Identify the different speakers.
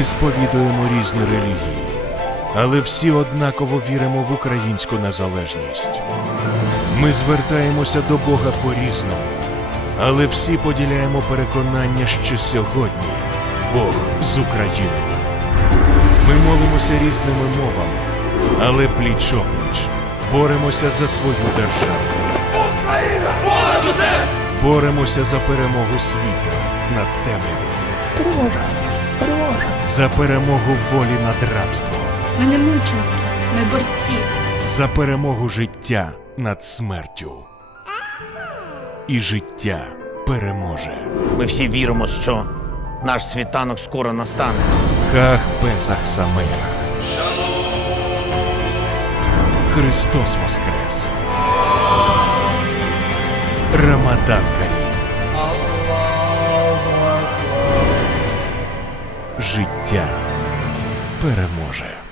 Speaker 1: Ми сповідуємо різні релігії, але всі однаково віримо в українську незалежність. Ми звертаємося до Бога по-різному, але всі поділяємо переконання, що сьогодні Бог з Україною. Ми молимося різними мовами, але пліч-опліч боремося за свою державу.
Speaker 2: Україна! Понад усе!
Speaker 1: Боремося за перемогу світла над темрявою. За перемогу волі над рабством.
Speaker 3: Ми не мученики, ми борці.
Speaker 1: За перемогу життя над смертю. І життя переможе.
Speaker 4: Ми всі віримо, що наш світанок скоро настане.
Speaker 1: Хах Песах Самеях. Христос Воскрес. Рамадан Карім. Життя переможе.